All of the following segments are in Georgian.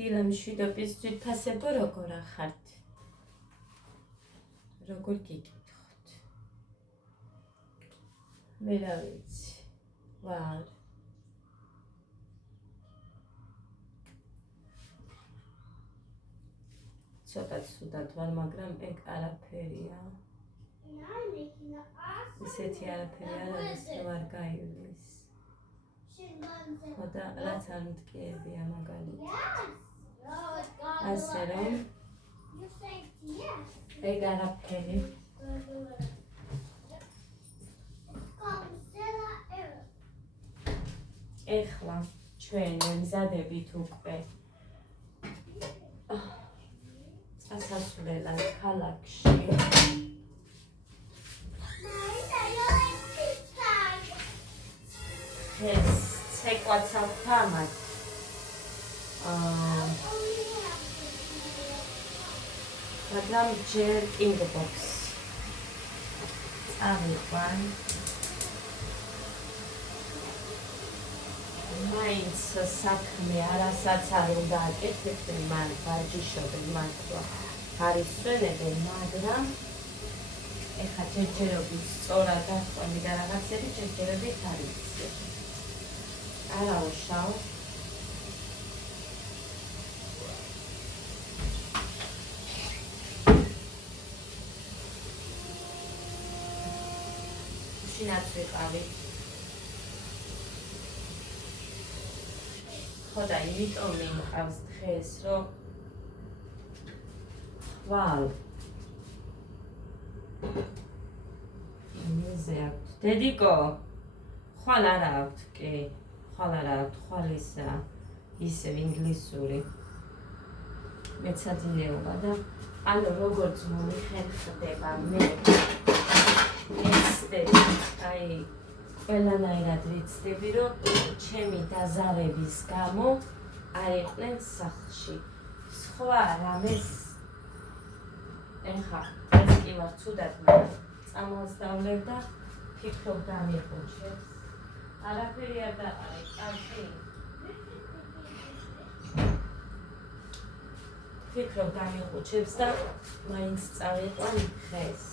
დილა მშვიდობის ძვირფასებო როგორ ახართ? როგორ გიგითხოთ? ვერა ვიცი. ვარ. ცოტა ცუდად ვარ, მაგრამ ეგ არაფერია. ისეთი არაფერი არ არის, რომ არ გაივლის. ხოდა რაც არ მტკიებია მაგალითად. ასე რომ ეგ არაფერი. ეხლა ჩვენ ვემზადებით უკვე ასასვლელად ქალაქში. ეს ცეკვაცავთ ამათ. მაგრამ ჯერ კინგბოქს წავიყვან. მაინც საქმე არასაც არ უნდა აკეთებდნენ, მან ვარჯიშობენ, მართლა არის სვენებენ, მაგრამ ეხლა ჯერჯერობით სწორად დათყვანი და რაღაცები ჯერჯერობით არ იცი. არა უშავ. შინაც ვიყავით. ხოდა იმიტომ მიყავს დღეს, რომ ხვალ იმაზე აქვთ. დედიკო, ხვალ არ აქვთ, კი. ხვალ არ აქვთ, ხვალისა ისევ ინგლისური. მეცადინეობა და ანუ როგორც მომიხერხდება მე ეცდები, აი ყველანაირად ვიცდები, რომ ჩემი დაზარების გამო არ იყვნენ სახლში. სხვა რამეს ეხა ეს კი ვარ ცუდად წამალს დავლევ და ფიქრობ დამიყუჩებს. არაფერი არ დაყარე, კარგი. ფიქრობ დამიყუჩებს და მაინც წავიყვან ხეს.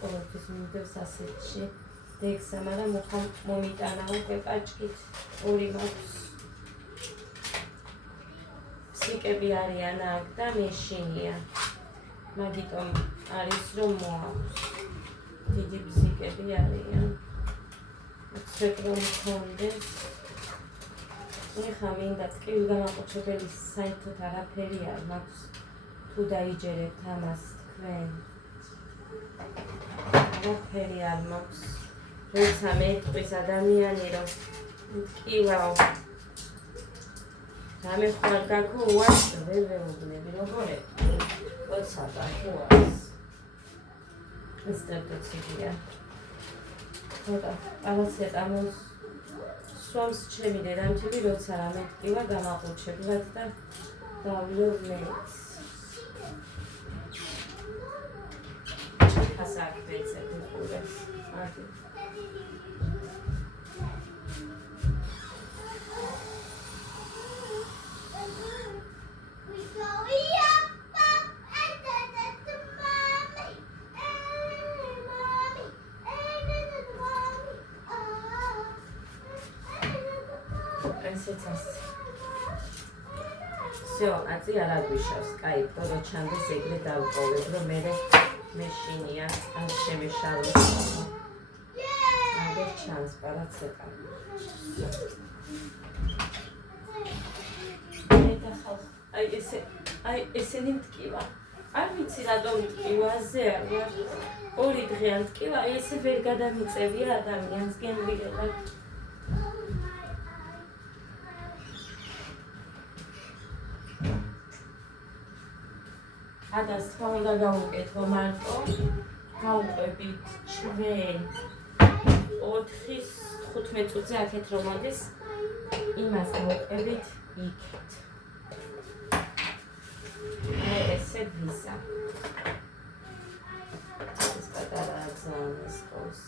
ყოველთვის მინდებს ასეთში დექსა, მაგრამ მოხარ მომიტანა უკვე პაჭკით ორი მაქვს. ფსიკები არიან აქ და მეშინია. მაგიტომ არის რომ მოაქვს. დიდი ფსიკები არიან. ცვეთ რომ მქონდეს. ეხლა მინდა ტკივილი გამაყუჩებელი საერთოდ არაფერი არ მაქვს. თუ დაიჯერებთ ამას თქვენ. არაფერი არ მაქვს. როცა მეტყვის ადამიანი რომ ტკივავ. რამე ხარ გაქო უარს ვერ ვეუბნები, როგორ ეტყვი. როცა გაქოას. ეს ტრეპტოციდია. ხოდა პარაცეტამოლს სვამს ჩემი დედამთილი, როცა რამე ტკივა გამაყუჩებლად და დავლიო მეც. ასაკბეცე ფულეს. აგი. Всё, აწი არ აგვიშავს, კაი, პორო ჩანდეს ეგრე დავყოვებ, რომ მე შინია არ შემეშალოს. აგერ ჩანს პარაცეტა. აი ესენი მტკივა. არ ვიცი რატომ მტკივაზე არ ვარ. ორი დღე არ მტკივა, ესე ვერ გადამიწევია ადამიანს გენვიღებად. ადას თქვა უნდა გავუკეთო მარტო. გავუყვებით ჩვენ 4-15 წუთზე აქეთ რომ მოდის. იმას გავუყვებით იქით. ესე ვიზა. ეს პატარა ძალიან ის ყავს.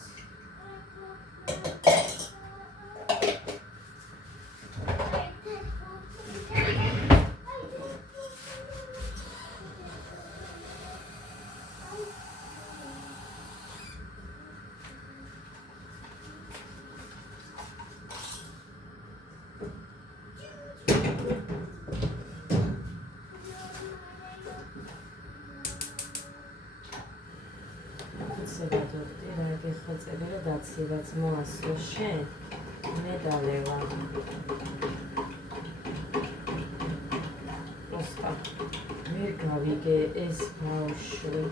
დაცებადობდი, რა გეხვეწები, რომ დაცებაც მოასწრო შენ, მე დალევა. Просто ვერ გავიგე ეს ბავშვი.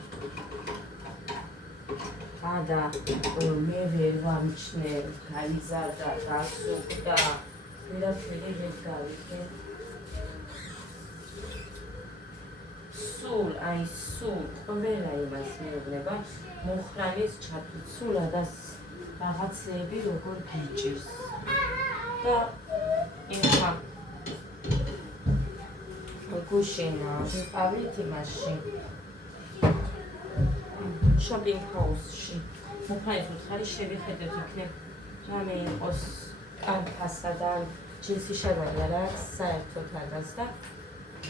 და მე ვერ ვამჩნე, გაიზარდა, დასუկდა, ვერაფერი ვერ გავიგე. სულ ყველა იმას მეუბნება, მუხრანის ჩათვლით, სულ რაღაცეები როგორ გიჭირს. და ეხლა გუშინ ვიყავით იმაში შოპინგ ჰაუსში. მუხრანის უთხარი შევიხედეთ იქნებ რამე იყოს კანფასა და ჯინსი შევარდა რაც საერთოდ ადას და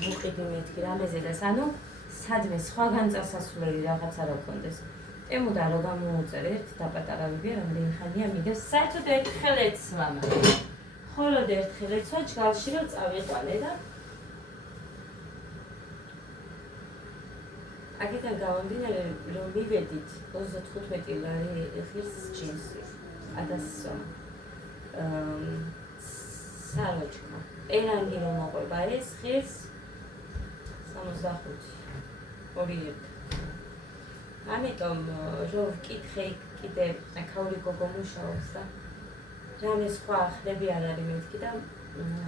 ვუყიდი მეთქი რამეზედას, ანუ სადმე სხვაგან წასასვლელი რაღაცა რა გქონდეს. ემუდა რომ გამოუწერე ერთ დაპატარავებია, რამდენი ხანია მიდევს, საერთოდ ერთხელ ეცვა, მხოლოდ ერთხელ ეცვა ჯგალში რომ წავიყვანე და აქედან გამომდინარე რომ მივედით 35 ლარი ღირს ჯინსი, ადასო საროჩკა, ერანგი რომ მოყვება ეს ღირს 65 2 ამიტომ რომ ვკითხე კიდე ახალი გოგო მუშაობს და რამე სხვა ახლები არ არის მეთქი და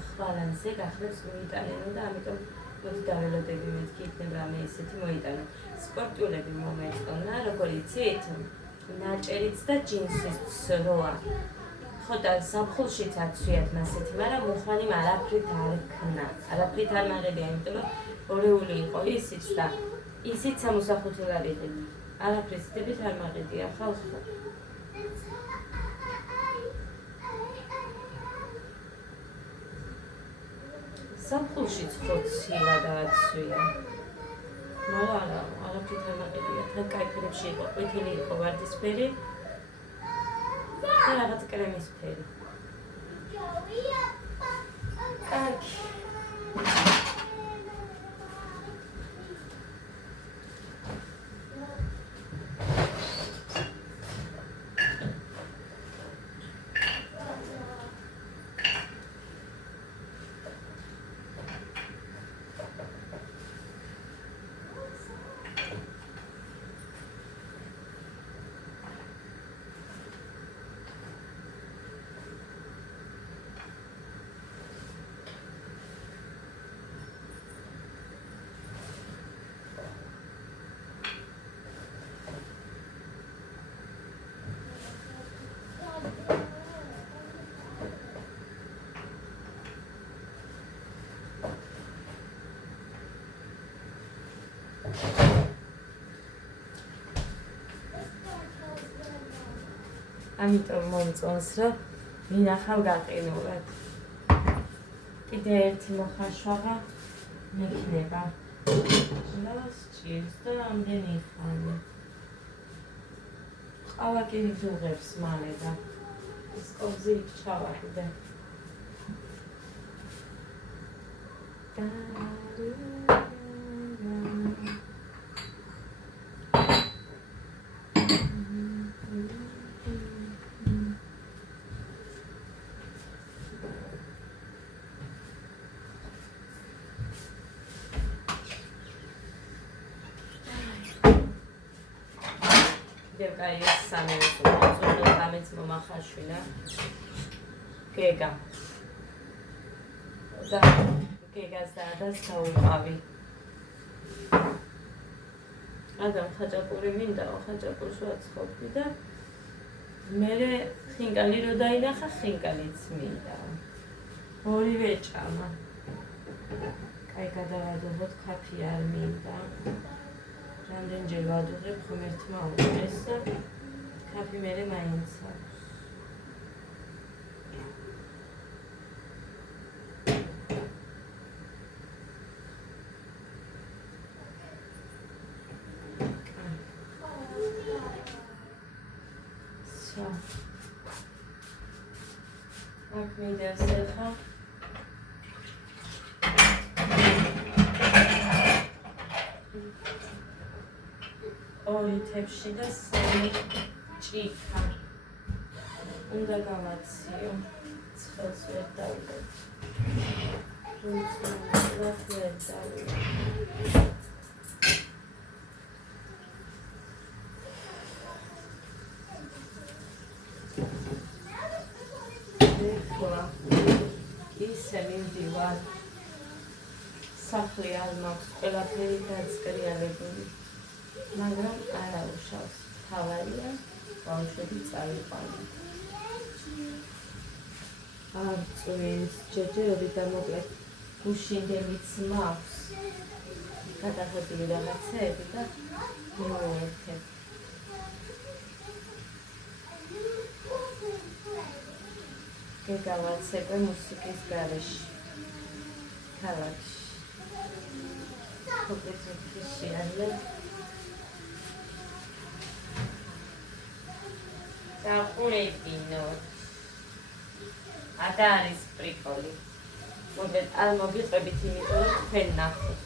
ხვალანზე გახლებს მოიტანენო და ამიტომ მოდი დაველოდები მეთქი იქნებ რამე ისეთი მოიტანო. სპორტიულები მომეწონა, როგორ იცით, ნაჭერიც და ჯინსიც როა. ხო და ზაფხულშიც აცვიათ მასეთი, მაგრამ მუხრანი არაფრით არ ქნა. არაფრით არ მაღებია, იმიტომ რომ ორეული იყო ისიც და ისიც 65 ლარი იყიდა. არაფრის დებით არ მაღებია, ხალხო. ზაფხულშიც ხო ცილა და აცვია. მაგრამ არაფრით არ მაღებია. თან კაიფერებში იყო, ყვითელი იყო, ვარდისფერი და რაღაც კრემისფერი. კარგი. ამიტომ მომწონს რომ ვინახავ გაყინულად. კიდე ერთი მოხარშვა მექნება. ჭირს და ამდენი ხანი. ყავა კი ვიღებს მალე და ის კობზი ჩავაყიდე. კაი ეს სამეცნიერო გამეც მომახაშვილა. გეგა. და გეგას და ადას გავუყავი. ადამ ხაჭაპური მინდა, ხაჭაპურს ვაცხობდი და მერე ხინკალი რო დაინახა, ხინკალიც მინდა. ორივე ჭამა. კაი გადავადობოთ, კაფე არ მინდა. რამდენჯერ ვადუღებ ღმერთმა უყურეს და კაფე მერე მაინც აქვს. აქ მინდას ახლა 2 თებში და 3 ჭიქა. უნდა გავაციო. ცხელს ვერ დავიდე. რუცნად ვერ დავიდე. ისე მივდივარ სახლი არ მაქვს ყველაფერი დაწყრიალებული მაგრამ არა უშავს თავარია ბავშვები წავიყვანო არ წვიმს ჯეჯერები და მოკლედ გუშინდელიც მაქვს გადაღებული რაღაცეები და მოვერთებ გეგავაცებე მუსიკის გარეშე ქალაქში ხოთეცი შეარლე დაყურებინოთ ადა არის პრიკოლი მოგეთ არ მოგიყვებით იმიტომ რომ თქვენ ნახოთ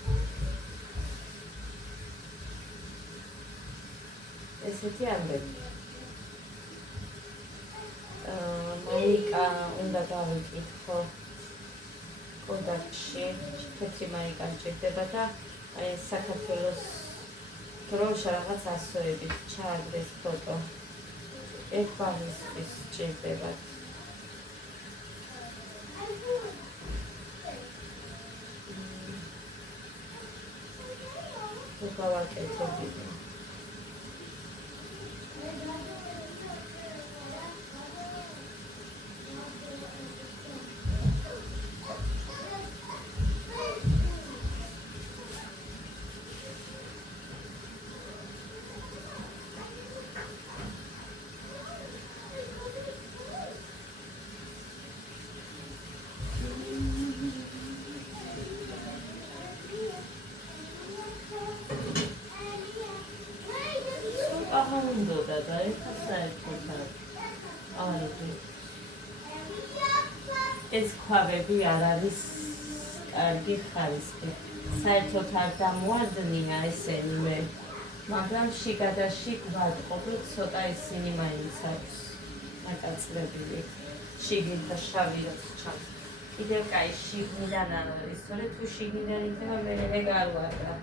ესეთი ამბები მაიკა უნდა დავიკითხო კონტაქტში თეთრი მაიკა ჭირდება და აი საქართველოს დროშა რაღაც ასოებით ჩააგდეს ფოტო ეკვანის ჭირდება თუ გავაკეთებთ და ეხა საერთოდ არის ეს ქვავები არ არის კარგი ხარისხი საერთოდ არ დამოადნია ესენი მე მაგრამ შიგადაში გვატყობთ ცოტა ისინი მაინც აქვს აკაცრებილი შიგნით და შავი რაც ჩანს კიდევ კაი შიგნიდან არ არის სწორედ თუ შიგნიდან იქნება მე ეგ არ ვარ და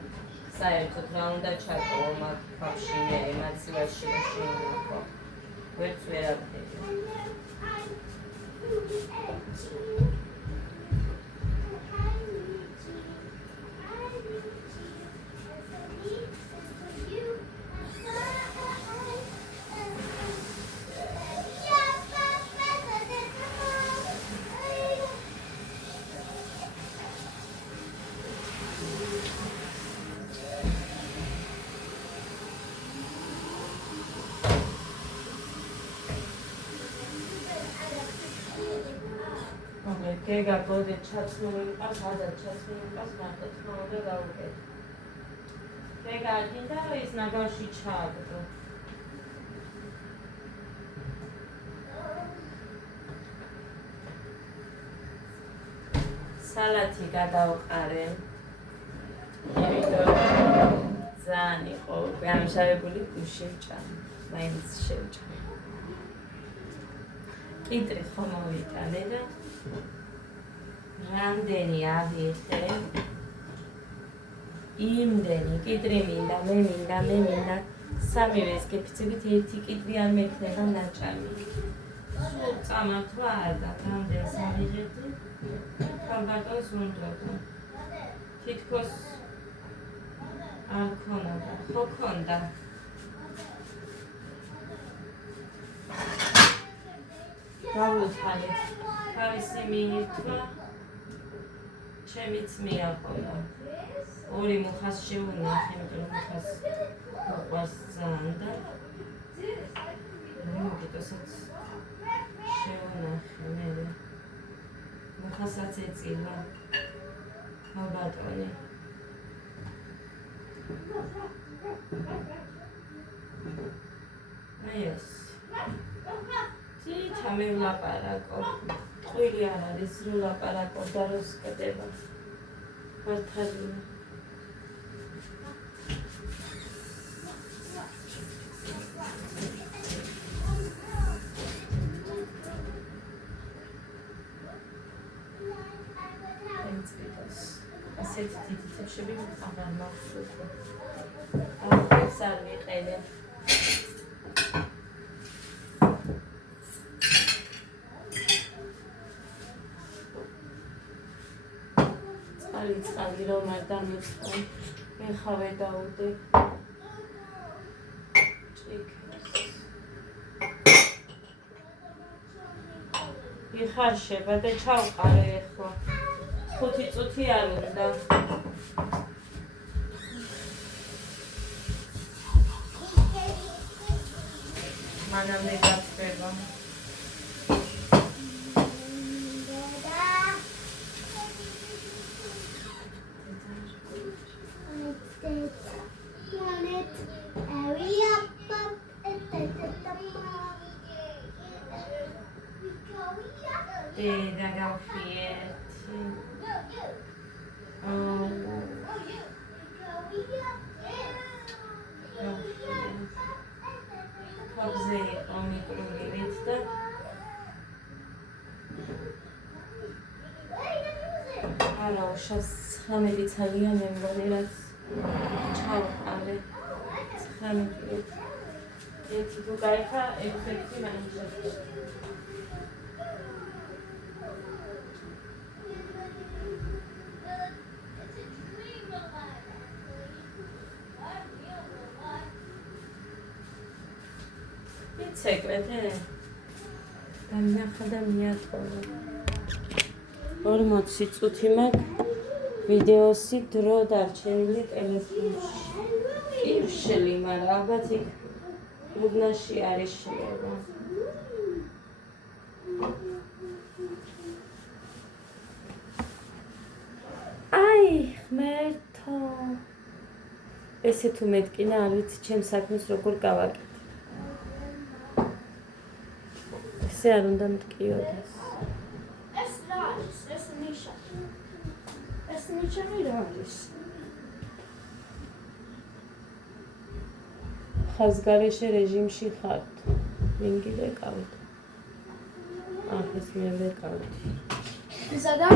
საერთოდ რა უნდა ჩატოვო მაგ ქვაში მე მაცივაში შევინახო ვერც ვერაფერი გეგა გოდი ჩაცმული მყავს, ადა ჩაცმული მყავს, მარტო თმაოდა გავუკეთ. გეგა გინდა ის ნაგავში ჩააგდო. სალათი გადავყარე. ძალიან იყო გამშავებული გუში ვჭამ. მაინც შევჭამ. კიტრი ხომ მოვიტანე და რამდენი ავიღე იმდენი კიტრი მინდა მე სამივეს გეფიცებით ერთი კიტრი არ მექნება ნაჭამი სულ წამართვა არ და რამდენს ავიღეთ ალბათოს უნდოდა თითქოს არ ქონოდა ხო ქონდა გავუთხარეთ თავისი მიირთვა ჩემიც მიაყოლა ორი მუხას შეუნახე იმიტომ მუხას მოყვარს ძალიან და მოგიტოსაც შეუნახე მე მუხასაც ეწილა ალბათონი აი ეს თამე ვლაპარაკო ყვილი არ არის რო ლაპარაკო და რო სკდება მართალია ისეთ თითითებში აღარ მაქვს უკვე. ახებს არ ვიყენე. წყალი რომ არ დამეწყო. ეხავე დაუდე. იხარშება და ჩავყარე ახლა. 5 წუთი არ უნდა. მანამდე გაწდება. და გავხიეთ. ხაბზე მიკროვით და არა, შას 19 ძალიან მე მგონი რაც ჩავყარე 19 ერთი თუ გაიხა 6 მაინც ცეკვეთე დამნახა და მიატყოლა 40 წუთი მაქვს ვიდეოსი დრო დარჩენილი ტელეფონში კი ვშლი, მაგრამ ალბათ იქ უბნაში არის შლება აი ღმერთო ესე თუ მეტკინა არ ვიცი ჩემს საქმეს როგორ გავაკეთე ესე არ უნდა მტკიოდეს ეს რა არის? ეს ნიშა. ეს ნიშა რა არის? ხაზგარეშე რეჟიმში ხართ. მინგი ვეკავით. ეს მე ვეკავით. ზადა?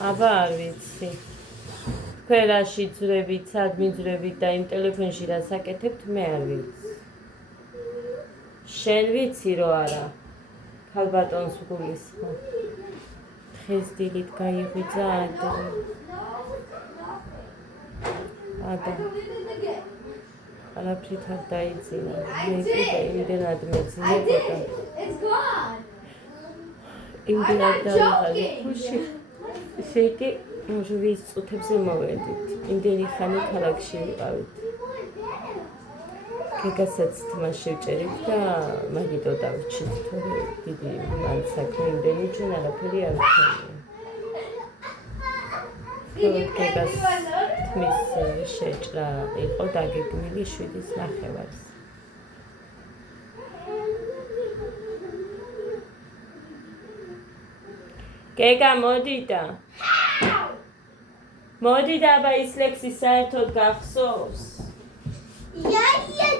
აბა არ ვიცი. თქვენ რაში ძრებით, სად მიძრებით და იმ ტელეფონში რა საკეთებთ, მე არ ვიცი. შენ ვიცი რო არა. ქალბატონს გულისხმობ. დღეს დილით გაიღვიძა ადრე. ადა. არაფრით არ დაიძინა. მე კიდე იმდენად მეძინებოდა. იმდენად დავიღალე ხუში. შეიკი 8 წუთებზე მოვედით. იმდენი ხანი ქალაქში ვიყავით. გეგასაც თმა შევჭერით და მაგიტო დავჭით, თორე დიდი მან საქმე იმდენი ჩვენ არაფერი არ ვქონია. გეგას თმის შეჭრა იყო დაგეგმილი 7:09. გეგა მოდი და აბა ის ლექსი საერთოდ გახსოვს? Я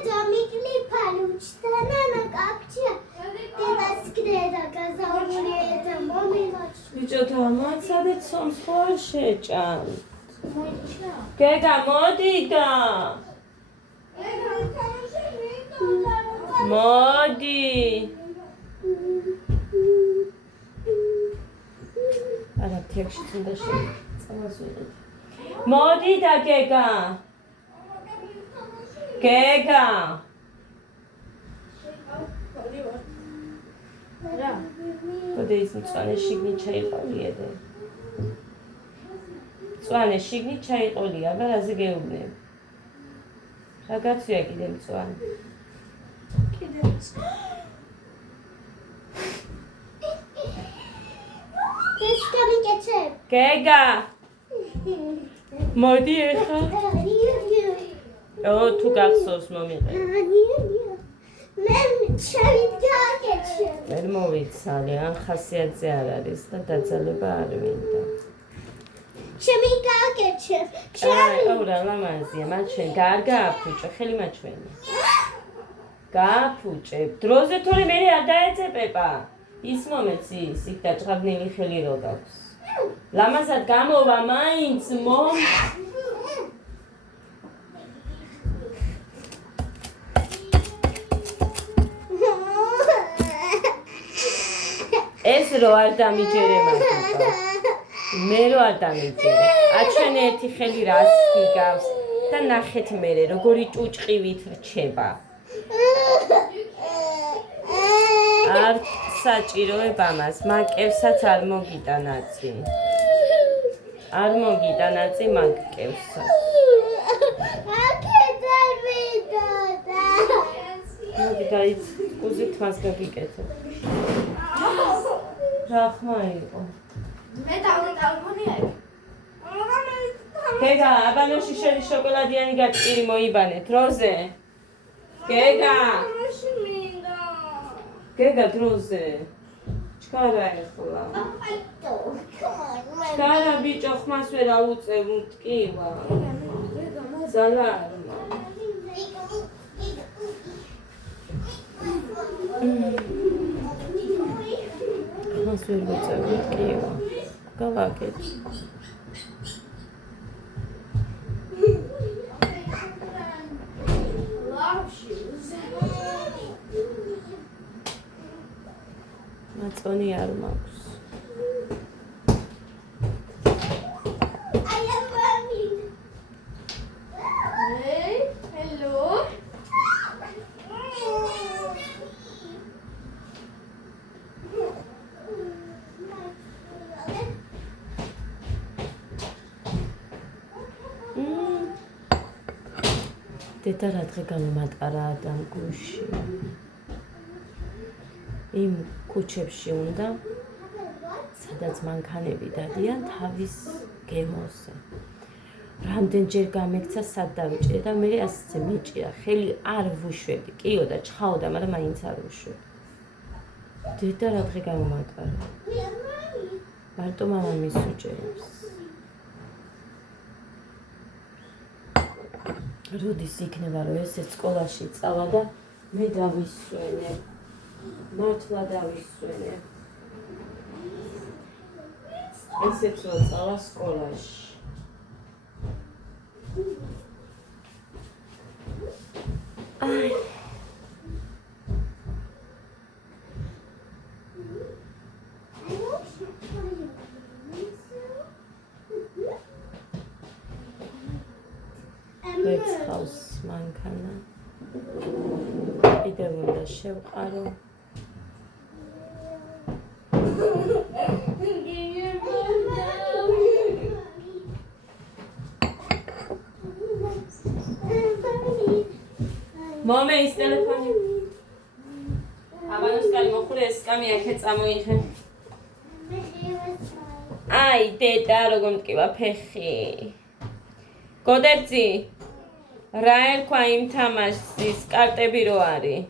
домикли получтана капча. Дедасკრედა გაზაურიედა მომილოჩ. ბიჭო დამაცადე ცომს ხო არ შეჭამ. გეგა მოდი და მოდი არა თექში თუნდა შეწამასული მოდი და გეგა რა ხოდი ის მწვანე შიგნით ჩაიყოლიედე მწვანე შიგნით ჩაიყოლია აბა რაზე გეუბნები რა გაცვია კიდე მწვანე კიდე ეს გამიკეთე გეგა მოდი ეხა თუ გახსოვს მომიყე ვერ მოვიცალე, ან ხასიათზე არ არის და დაძალება არ მინდა. ჩემი გაგეჩე. რა ლამაზია, მაჩვენ, არ გააფუჭო, ხელი მაჩვენე. გააფუჭებ, დროზე თორე მე არ დაეწებება. ის მომეც ის, იქ დაჭღაბნილი ხელი რო გაქვს. ლამაზად გამოვა მაინც მომ. ეს რო არ დამიჯერე მაგიტო. მე რო არ დამიჯერე. აჩვენე ერთი ხელი რას გიგავს და ნახეთ მერე როგორი ჭუჭყივით რჩება. არ საჭიროებ ამას, მაკევსაც არ მოგიტა ნაცი. არ მოგიტა ნაცი მაკევსაც. მოდი დაიც კუზით მას გაგიკეთებ. რა ხმა იყო? მე დავდე ტელეფონი აქ. გეგა, აბანოში შენი შოკოლადიანი გაჭირი მოიბანეთ, როზე. გეგა. გეგა დროზე. ჩქარა ეხლა. ჩქარა ბიჭო ხმას ვერ აუწევ მტკივა. ზალა არ ხმას ვერ აუწევ მტკივა. გავაკეთ. მაწონი არ მაქვს. Hello. დედა რა დღე გამომატარა ადამ გუში. იმ ქუჩებში უნდა სადაც მანქანები დადიან თავის გემოზე. რამდენჯერ გამექცა სად დავიჭირე და მე ასე მეჭირა. ხელი არ ვუშვები. კიო და ჩხაოდა, მაგრამ მაინც არ ვუშვები. დედა რა დღე გამომატარა. მარტო მამამის უჭერებს. როდის იქნება რომ ესე სკოლაში წავა და მე დავისვენე. მართლა დავისვენე. ესეც რო წავა სკოლაში. აი. ეცხავს მანქანა. კიდევ უნდა შევყარო. Mama, is telefoni. Abanos kali mokhule eskami akhe tsamoikhe. Ai, deda როგორ მტკივა ფეხი. გოდერძი. რა ერქვა იმ თამაშის კარტები რო არის?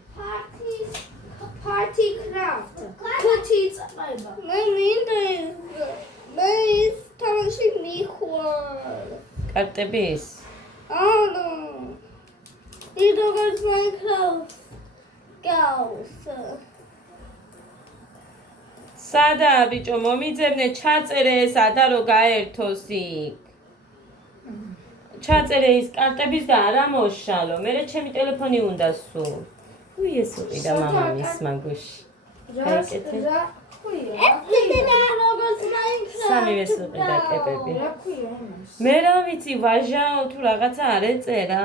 Party craft. Party წაება. მე მინდა მე ის თამაში მიხვალ. კარტების? ანუ ის როგორც Minecraft გავს. სადა ბიჭო მომიძებნე ჩაწერე ეს ადა რო გაერთოს იქ. ჩაწერე ის კარტების და არა მოშალო. მე ჩემი ტელეფონი უნდა სულ. უი ეს უყიდა მამამის მაგუში. გაიკეთე. სამივე უყიდა კეპები. მე რა ვიცი ვაჟაო თუ რაღაცა არ ეწერა.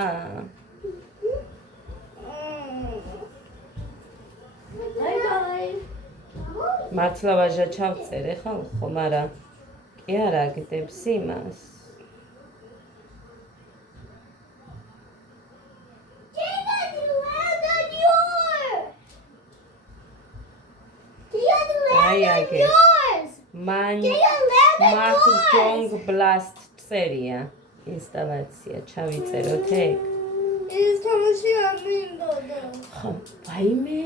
მართლა ვაჟა ჩავწერე ხო, მაგრამ კი არა გდებს იმას. Mahjong Blast წერია ინსტალაცია ჩავიწეროთ ეგ. ის თამაში არ მინდოდა. ხო, ვაიმე.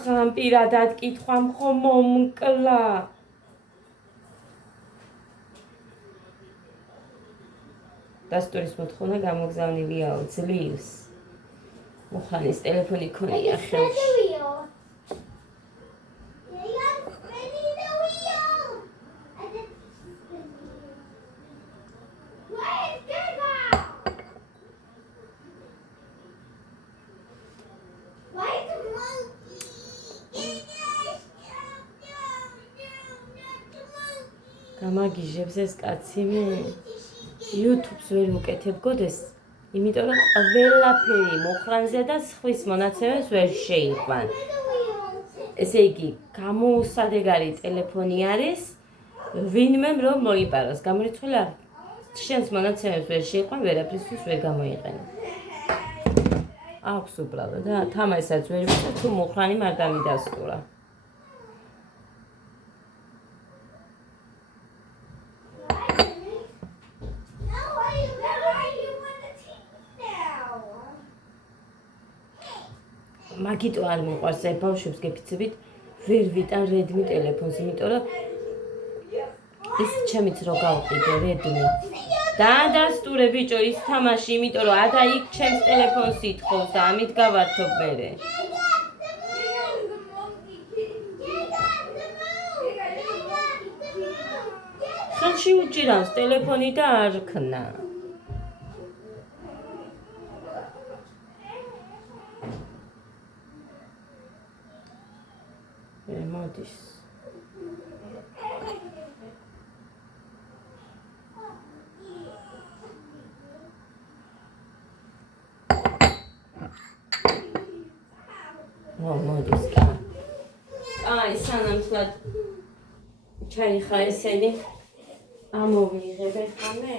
ხან პირადად კითხვამ ხომ მომკლა. დასტურის მოთხოვნა გამოგზავნილიაო ძლივს. მუხანის ტელეფონი ქონია ხელში. გამაგიჟებს ეს კაცი მე YouTube-ს ვერ ვუკეთებ გოდეს, იმიტომ რომ ყველაფერი მოხრანზე და სხვის მონაცემებს ვერ შეიყვან. ესე იგი, გამოუსადეგარი ტელეფონი არის, ვინმემ რომ მოიპაროს. გამორიცხული შენს მონაცემებს ვერ შეიყვან, ვერაფრისთვის ვერ გამოიყენო. აქვს უბრალოდ და თამასაც ვერ ვიცი თუ მოხრანი არ დამიდასტურა. მაგიტო არ მიყვარს აი ბავშვებს გეფიცებით ვერ ვიტან Redmi ტელეფონს, იმიტომ რომ ის ჩემიც რო გავყიდე Redmi. დაადასტურე ბიჭო ის თამაში, იმიტომ რომ ადა იქ ჩემს ტელეფონს ითხოვს და ამით გავართობ მერე. ხელში უჭირავს ტელეფონი და არ ქნა. მოდის. მოდის კა. აი სანამ თლად ჩაიხა ესენი ამოვიღებ ხამე.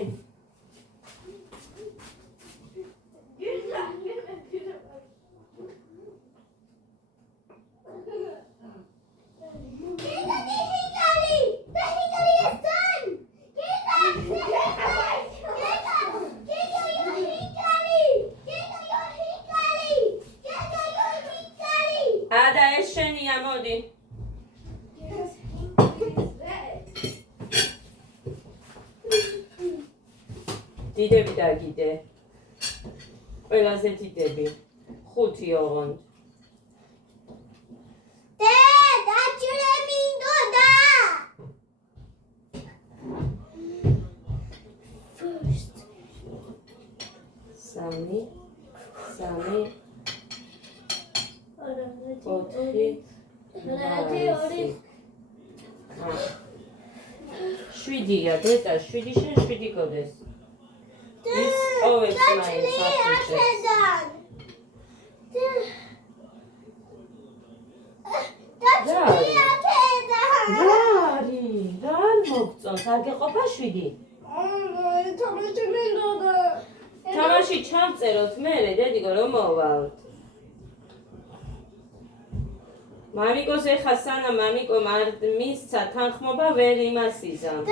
Ada ეს შენია, მოდი. დიდები დაგიდე. ყველაზე დიდები. 5 ოღონდ. დაჭრე მინდოდა. First. 3 7-ია დედა, 7 შენ 7 გოდეს. ის ყოველს მაინც აფუჭებს. რა მოგწონს, არ გეყოფა 7? თამაში მინდოდა. თამაში ჩავწეროთ მერე, დედიკო რომ მოვალთ. მამიკოს ეხა სანამ მამიკომ არ მისცა თანხმობა ვერ იმასიზამ.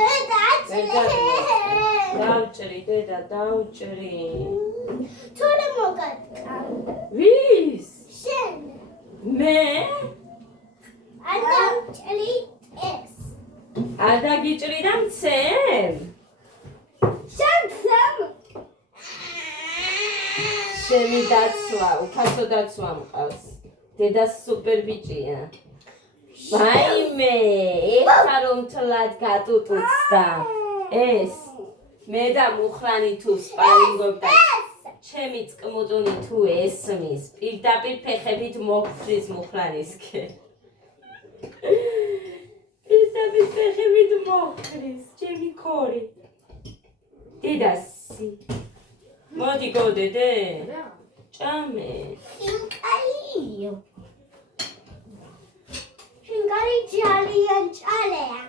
დავჭრი დედა, დავჭრი. თორე მოგატყა. ვის? შენ. მე? არ დავჭრი ეს. არ დაგიჭრი და მცემ? შენ მცემ? შენი დაცვა, უფასო დაცვა მყავს. დედა სუპერ ბიჭია. ვაიმე, ეხა რომ თლად გატუტუცდა. ეს მე და მუხრანი თუ სპარინგობდა. ჩემი წკმუწუნი თუ ესმის, პირდაპირ ფეხებით მოგფრის მუხრანისკენ. პირდაპირ ფეხებით მოგფრის, ჩემი ქორი. დედასი. მოდი გოდედე. ჭამე. შინკალიო. შინკალი ჯალიან ჭალეა.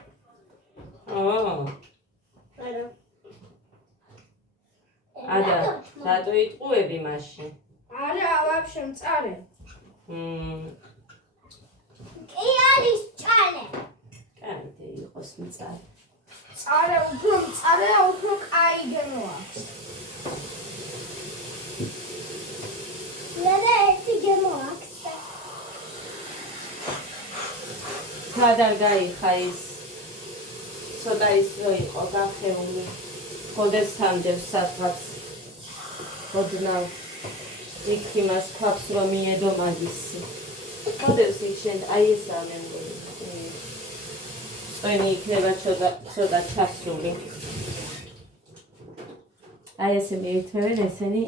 ადა, რატო იტყუები მაშინ? არა, ვაფშე მწარე. კი არის ჭალე. კარგი იყოს მწარე. წარე უფრო კაი გემო აქვს. მე ერთი გემო აქვს. სადარ გაიხა ის ცოტა ის რო იყო გახეული ხოდეს თამდევს სადღაც ოდნავ იქ იმას ქვაფს რომ მიედო მაგისი ხოდეს იქ შენ აი ესაა მე მგონი წვენი იქნება ცოტა ჩასული აი ესე მიირთმევენ ესენი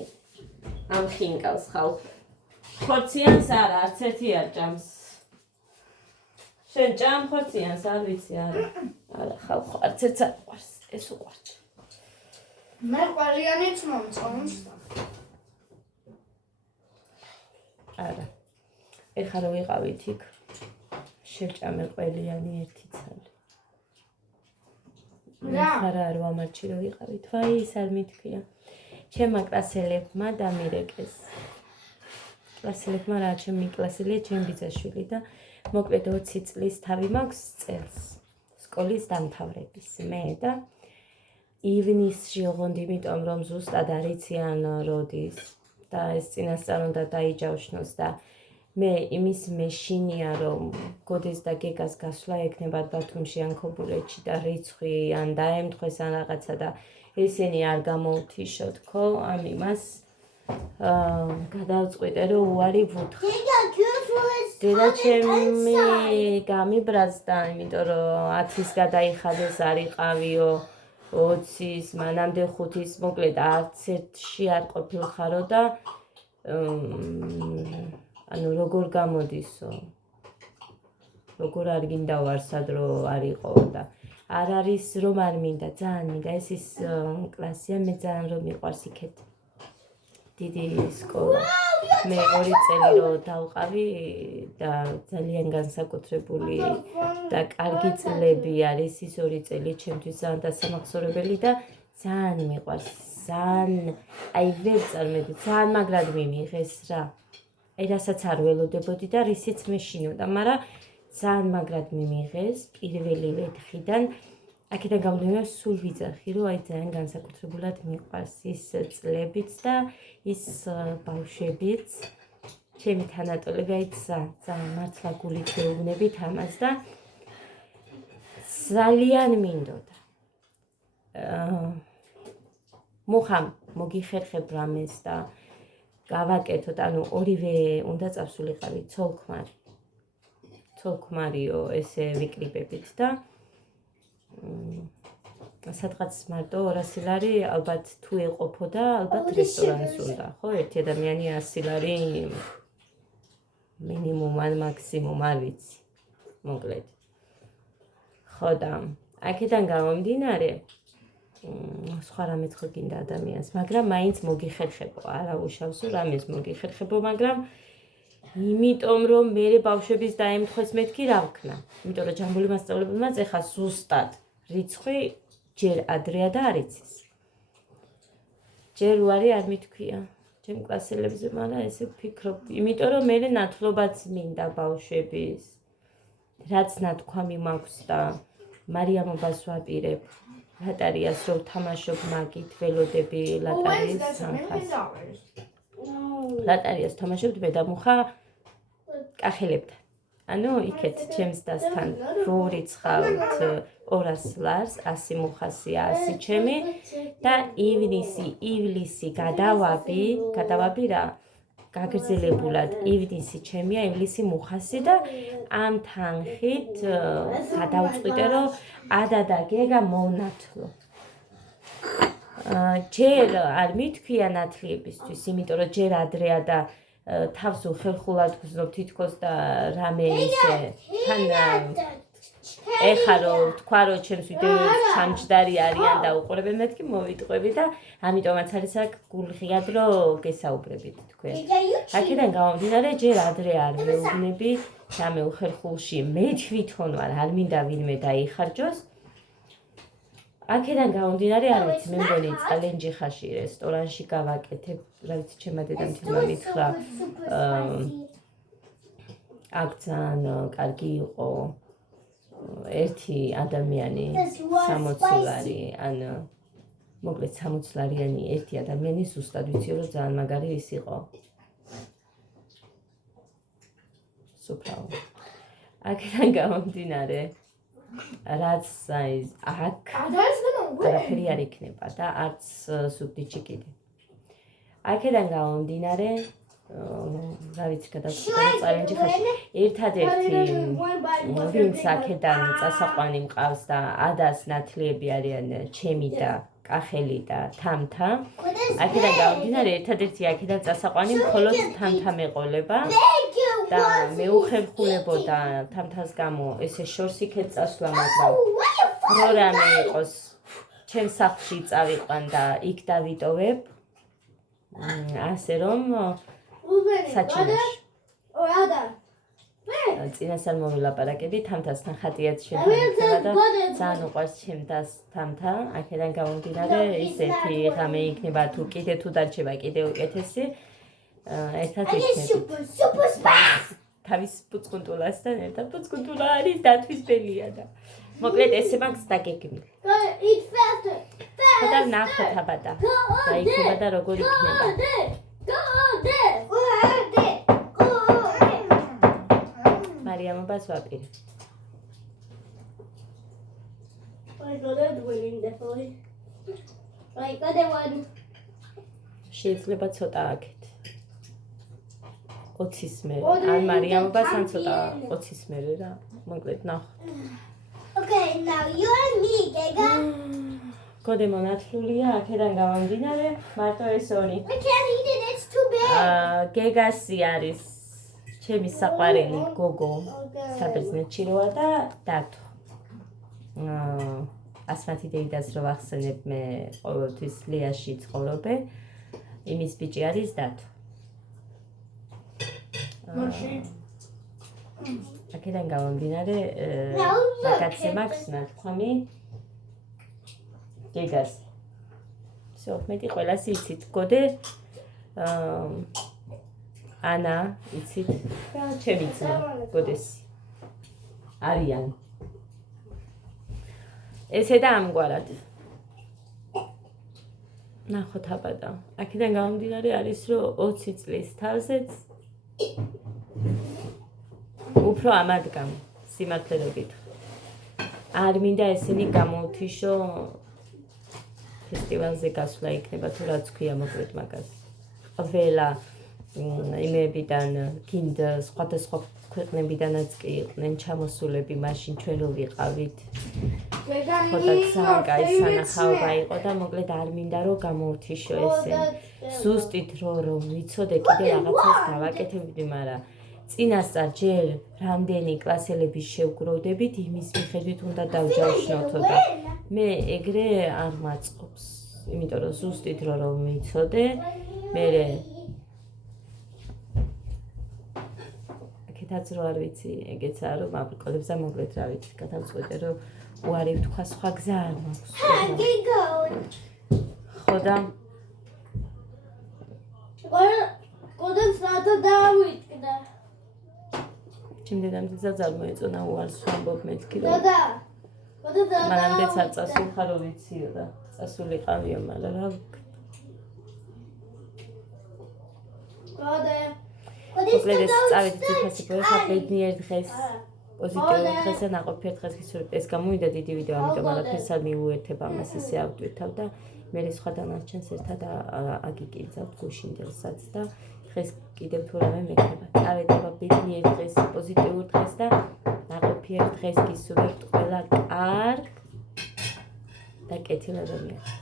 ამ ხინკალს ხალხ ხორციანს არა არც ერთი არ ჭამს შენ ჭამ ხორციანს არ ვიცი არა ხალხო არც ერთს არ ყვარს ეს უყვარს მე ყველიანიც მომწონს არა ეხლა რო ვიყავით იქ შევჭამე ყველიანი ერთი ცალი რა რო ამარჩი რო ვიყავით ვაი ის არ მithქია ჩემმა კლასელებმა დამირეკეს კლასელებმა რა ჩემი კლასელია ჩემი ბიძაშვილი და მოკლედ 20 წლის თავი მაქვს წელს სკოლის დამთავრების მე და ივნისში ოღონდ იმიტომ რომ ზუსტად არ იციან როდის და ეს წინასწარ უნდა დაიჯავშნოს და მე იმის მეშინია რომ გოდეს და გეგას გასვლა ექნებათ ბათუმში ან ქობულეთში და რიცხვი ან დაემთხვეს ან რაღაცა და ესენი არ გამოვთიშოთ ხო ამ იმას გადავწყვიტე რომ უარი ვუთხარ დედა ჩემი გამიბრაზდა იმიტომ რომ 10-ის გადაიხადეს არ იყავიო 20-ის მანამდე 5-ის მოკლედ არც ერთში არ ყოფილხარო და ანუ როგორ გამოდისო როგორ არ გინდა ვარსად რო არ იყო და არ არის რომ არ მინდა ძალიან მინდა ეს ის კლასია მე ძალიან რომ მიყვარს იქეთ დიდი სკოლა მე 2 წელი რო დავყავი და ძალიან განსაკუთრებული და კარგი წლები არის ის 2 წელი ჩემთვის ძალიან დასამახსოვრებელი და ძალიან მიყვარს ძალიან აი ვერ წარმედი ძალიან მაგრად მიმიღეს რა აი რასაც არ ველოდებოდი და რისიც მეშინოდა მაგრამ ძალიან მაგრად მიმიღეს პირველივე დღიდან აქედან გამომდინარე სულ ვიძახი რომ აი ძალიან განსაკუთრებულად მიყვარს ის წლებიც და ის ბავშვებიც ჩემი თანატოლები აი ძალიან მართლა გულით გეუბნებით ამას და ძალიან მინდოდა მუხამ მოგიხერხებ რამეს და გავაკეთოთ ანუ ორივე უნდა წავსულიყავი ცოლ-ქმარიო ესე ვიკრიბებით და სადღაც მარტო 200 ლარი ალბათ თუ ეყოფოდა ალბათ რესტორანს უნდა ხო ერთი ადამიანი 100 ლარი მინიმუმ ან მაქსიმუმ არ ვიცი მოკლედ ხო და აქედან გამომდინარე სხვა რამეც ხო გინდა ადამიანს მაგრამ მაინც მოგიხერხებო არა უშავსო რამეს მოგიხერხებო მაგრამ იმიტომ რომ მე ბავშვების დაემთხვეს მეთქი რა ვქნა იმიტომ რომ ჯამბული მასწავლებელმაც ეხა ზუსტად რიცხვი ჯერ ადრეა და არ იცის ჯერ უარი არ მithქვია ჩემ კლასელებზე მაგრამ ესე ვფიქრობ იმიტომ რომ მე ნათლობაც მინდა ბავშვების რაც ნათქვამი მაქვს და მარიამობას ვაპირებ ლატარიას რო ვთამაშობ მაგით ველოდები ლატარიის სამხას ლატარიას თამაშობთ მე და მუხა კახელებთან ანუ იქეთ ჩემს დასთან რო რიცხავთ 200 ლარს 100 მუხასია 100 ჩემი და ივლისი გადავაბი რა გაგრძელებულად ივლისი ჩემია ივლისი მუხასი და ამ თანხით გადავწყვიტე რომ ადა და გეგა მოვნათლო ჯერ არ მithქვია ნათლიებისთვის იმიტომ რომ ჯერ ადრეა და თავს უხერხულად გზნობ თითქოს და რამე ისე თან ეხა რომ თქვა რომ ჩემს ვიდეოებს ჩამჯდარი არიან და უყურებენ მეთქი მოვიტყვები და ამიტომაც არის აქ გულღიად რომ გესაუბრებით თქვენ აქედან გამომდინარე ჯერ ადრე არ მეუბნები რამე უხერხულში მე თვითონ ვარ არ მინდა ვინმე დაიხარჯოს აქედან გამომდინარე არ ვიცი მე მგონი წალენჯი ხაში რესტორანში გავაკეთებ რა ვიცი ჩემმა დედამთილმა მითხრა აქ ძალიან კარგი იყო ერთი ადამიანი 60 ლარი ან მოკლედ 60 ლარიანი ერთი ადამიანი ზუსტად ვიცი რომ ძალიან მაგარი ის იყო. სუფრავ. აქედან გამომდინარე რაც აქ არაფერი არ იქნება და არც სუბდიჩი კიდე. აქედან გამომდინარე რა ვიცი გადავწყვეტ წარენჯი ხაში ერთადერთი ვინც აქედან წასაყვანი მყავს და ადას ნათლიები არიან ჩემი და კახელი და თამთა აქედან გამომდინარე ერთადერთი აქედან წასაყვანი მხოლოდ თამთა მეყოლება და მეუხერხულებოდა თამთას გამო ესე შორს იქეთ წასვლა მაგრამ პროგრამა იყოს ჩემს სახლში წავიყვან და იქ დავიტოვებ ასე რომ საჩინოში წინასწარ მოვილაპარაკები თამთასთან ხატიაც შემოიქნება და ძალიან უყვარს ჩემს თამთა აქედან გამომდინარე ისეთი ღამე იქნება თუ კიდე თუ დარჩება კიდე უკეთესი ერთად იქნებით თავის პუწკუნტულასთან ერთად პუწკუნტულა არის დათვის ბელია და მოკლედ ესე მაგს დაგეგმილ და ნახოთ აბადა და იქნება და როგორ იქნება მარიამობას ვაპირებ შეიძლება ცოტა აქეთ 20-ის მერე ან მარიამობას ან ცოტა 20-ის მერე რა მოკლედ ნახოთ Okay, now you and me, Gega. კოდე მონათლულია აქედან გამომდინარე მარტო ეს ორი I can't eat it, it's too big. გეგასი არის ჩემი საყვარელი გოგო საბერძნეთში როა და დათო ასმათი დეიდას რო ვახსენებ მე ყოველთვის ლიაში ცხოვრობე იმის ბიჭი არის დათო აქედან გამომდინარე მაგაცე მაქვს ნათქვამი გეგას всё მეტი ყველას იცით გოდე ანა იცით და ჩემი ძმა გოდესი არიან ესე და ამგვარად ნახოთ აბადა აქედან გამომდინარე არის რომ 20 წლის თავზეც უფრო ამადგამ სიმართლე რო გითხრა არ მინდა ესენი გამოუთიშო ფესტივალზე გასვლა იქნება თუ რაც ქვია მოკლედ მაგას ყველა იმებიდან გინდა სხვადასხვა ქვეყნებიდანაც კი იყვნენ ჩამოსულები მაშინ ჩვენ რო ვიყავით ხოდა ძალიან კაი სანახაობა იყო და მოკლედ არ მინდა რომ გამოუთიშო ესენი ზუსტით რომ ვიცოდე კიდე რაღაცას გავაკეთებდი მაგრამ წინასწარ ჯერ რამდენი კლასელების შევგროვდებით იმის მიხედვით უნდა დავჯავშნოთო და მე ეგრე არ მაწყობს იმიტომ რომ ზუსტით რომ ვიცოდე მე აქეთაც რო არ ვიცი ეგეცაა რომ აბრკოლებს და მოკლედ რა ვიცი გადავწყვეტე რომ უარი ვთქვა სხვა გზა არ მაქვს ხოდა კოდემ საათა დავიწყდა ჩემდენამდე ძალიან მოეწონა უარს ვამბობ მეთქი რომ კოდემ მანამდეც არ წასულხარ რო ვიციო და წასულიყავიო მაგრამ რა მოკლედ ეს წავედი ციფასებო ხა ბედნიერ დღეს პოზიტიურ დღეს და ნაყოფიერ დღეს გისურვებთ ეს გამოვიდა დიდი ვიდეო ამიტომ არაფერს არ მიუერთებ ამას ისე ავტვირთავ და მე სხვა დანარჩენს ერთად აგიკირძავთ გუშინდელსაც და დღეს კიდევ თუ რამე მექნება წავედება ბედნიერ დღეს პოზიტიურ დღეს და ნაყოფიერ დღეს გისურვებთ ყველა კარგ და კეთილ ადამიანს